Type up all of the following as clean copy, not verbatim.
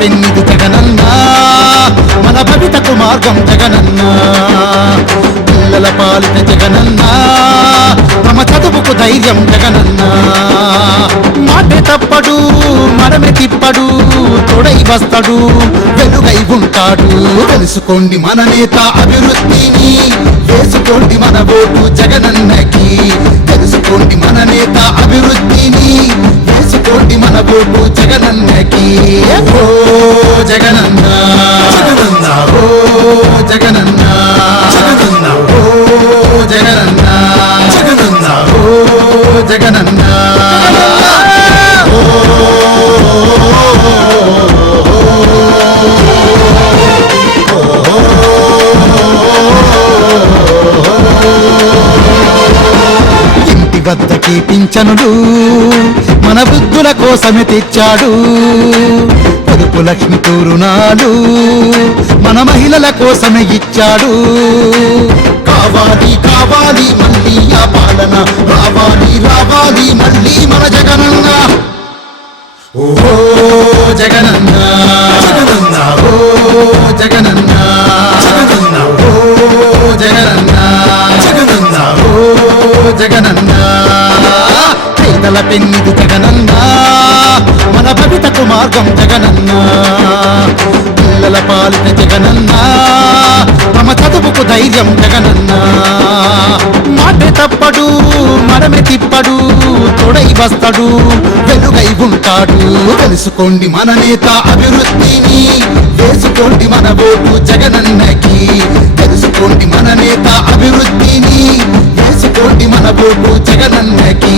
పెన్నిది జగనన్న మన భవితకు మార్గం జగనన్న పిల్లల పాలిట జగనన్న తమ చదువుకు ధైర్యం జగనన్న మాటే తప్పడు మనమే తిప్పడు తోడై వస్తాడు వెలుగై ఉంటాడు తెలుసుకోండి మన నేత అభివృద్ధిని వేసుకోండి మన ఓటు జగనన్నకి తెలుసుకోండి మన నేత అభివృద్ధిని వేసుకోండి మన ఓటు జగనన్నకి ఓ జగనన్న జగనన్న ఓ జగనన్న జగనన్న ఓ జగనన్న జగనన్న ఓ జగనన్న ఇంటి వద్దకి పింఛనులు మన వృద్ధుల కోసమే తెచ్చాడు పొదుపు లక్ష్మితో రుణాలు మన మహిళల కోసమే ఇచ్చాడు కావాలి కావాలి మళ్ళీ ఆ పాలన రావాలి రావాలి మళ్ళీ మన జగనన్న ఓ జగనన్న జగనన్న ఓ జగనన్న జగనన్న ఓ జగనన్న జగనన్న ఓ జగనన్న పేదల పెన్నిది జగనన్న మన భవితకు మార్గం జగనన్న పిల్లల పాలిట జగనన్న తమ చదువుకు ధైర్యం జగనన్న మాటే తప్పడు మనమే తిప్పడు తోడై వస్తాడు వెలుగై ఉంటాడు తెలుసుకోండి మన నేత అభివృద్ధిని వేసుకోండి మన ఓటు జగనన్నకి తెలుసుకోండి మన నేత అభివృద్ధిని వేసుకోండి మన ఓటు జగనన్నకి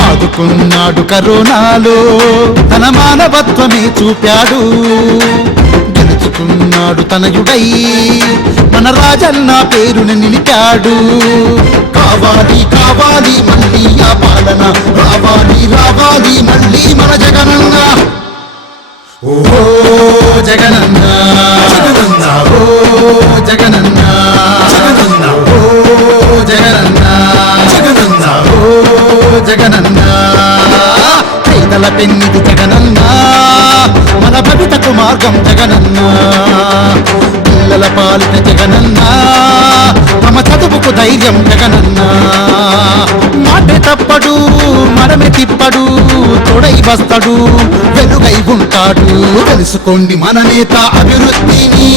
ఆదుకున్నాడు కరోనాలో తన మానవత్వమే చూపాడు గెలుచుకున్నాడు తనయుడై మన రాజన్న పేరుని నిలిపాడు కావాలి కావాలి మళ్ళీ ఆ పాలన రావాలి రావాలి మళ్ళీ మన జగనన్న ఓ జగనన్న జగనన్న ఓ జగనన్న జగనన్న ఓ జగనన్న జగనన్న ఓ జగనన్న పేదల పెన్నిది జగనన్న మన భవితకు మార్గం జగనన్న పిల్లల పాలిట జగనన్న తమ చదువుకు ధైర్యం జగనన్న మాటే తప్పడు మనమే తిప్పడు తోడై వస్తాడు వెలుగై ఉంటాడు తెలుసుకోండి మన నేత అభివృద్ధిని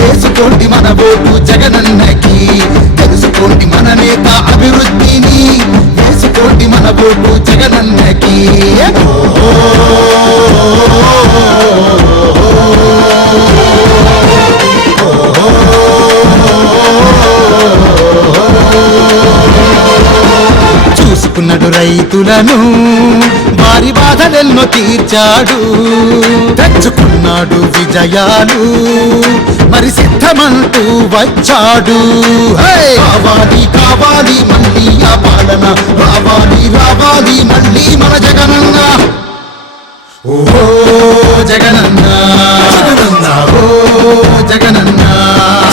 వేసుకోండి మన ఓటు జగనన్నకి తెలుసుకోండి మన నేత అభివృద్ధిని వేసుకోండి మన ఓటు జగనన్నకి చూసుకున్నాడు రైతులను వారి బాధలెన్నో తీర్చాడు తెచ్చుకున్నాడు విజయాలు మరి సిద్ధమంటూ వచ్చాడు కావాలి కావాలి మళ్ళీ ఆ పాలన రావాలి రావాలి మళ్ళీ మన జగనన్న ఓ జగనన్న జగనన్న ఓ జగనన్న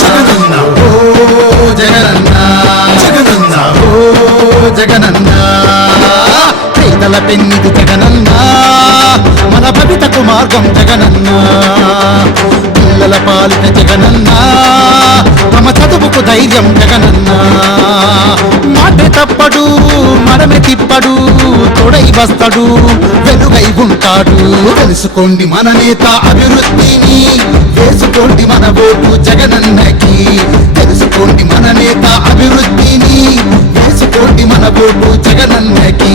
జగనన్న ఓ జగనన్న జగనన్న ఓ జగనన్న పేదల పెన్నిది జగనన్న మన భవితకు మార్గం జగనన్న పిల్లల పాలిట జగనన్న తమ చదువుకు ధైర్యం జగనన్న మాటే తప్పడు మనమే తిప్పడు తోడై వస్తాడు వెలుగై ఉంటాడు తెలుసుకోండి మన నేత అభివృద్ధిని వేసుకోండి మన ఓటు జగనన్నకి తెలుసుకోండి మన నేత అభివృద్ధిని వేసుకోండి మన ఓటు జగనన్నకి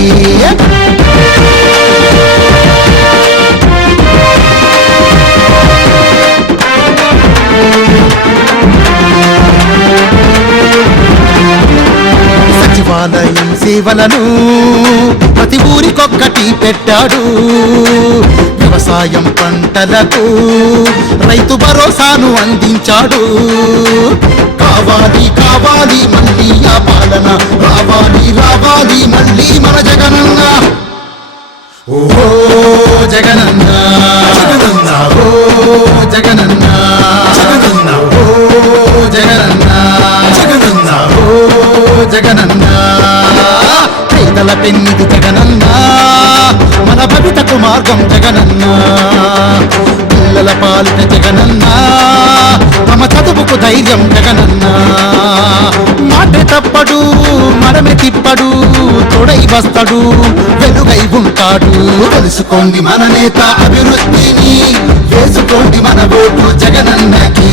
సచివాలయం సేవలను ప్రతి ఊరికొక్కటి పెట్టాడు వ్యవసాయం పంటలకు రైతు భరోసాను అందించాడు కావాలి కావాలి మళ్ళీ ఆ పాలన రావాలి రావాలి మళ్ళీ మన జగనన్న ఓ జగనన్న జగనన్న ఓ జగనన్న జగనన్న ఓ జగనన్న పేదల పెన్నిది జగనన్న మన భవితకు మార్గం జగనన్న పిల్లల పాలిట జగనన్న తమ చదువుకు ధైర్యం జగనన్న మాట తప్పడు మనమే తిప్పడు తొడై వస్తాడు వెలుగై ఉంటాడు తెలుసుకోండి మన నేత అభివృద్ధిని వేసుకోండి మన ఓటు జగనన్నకి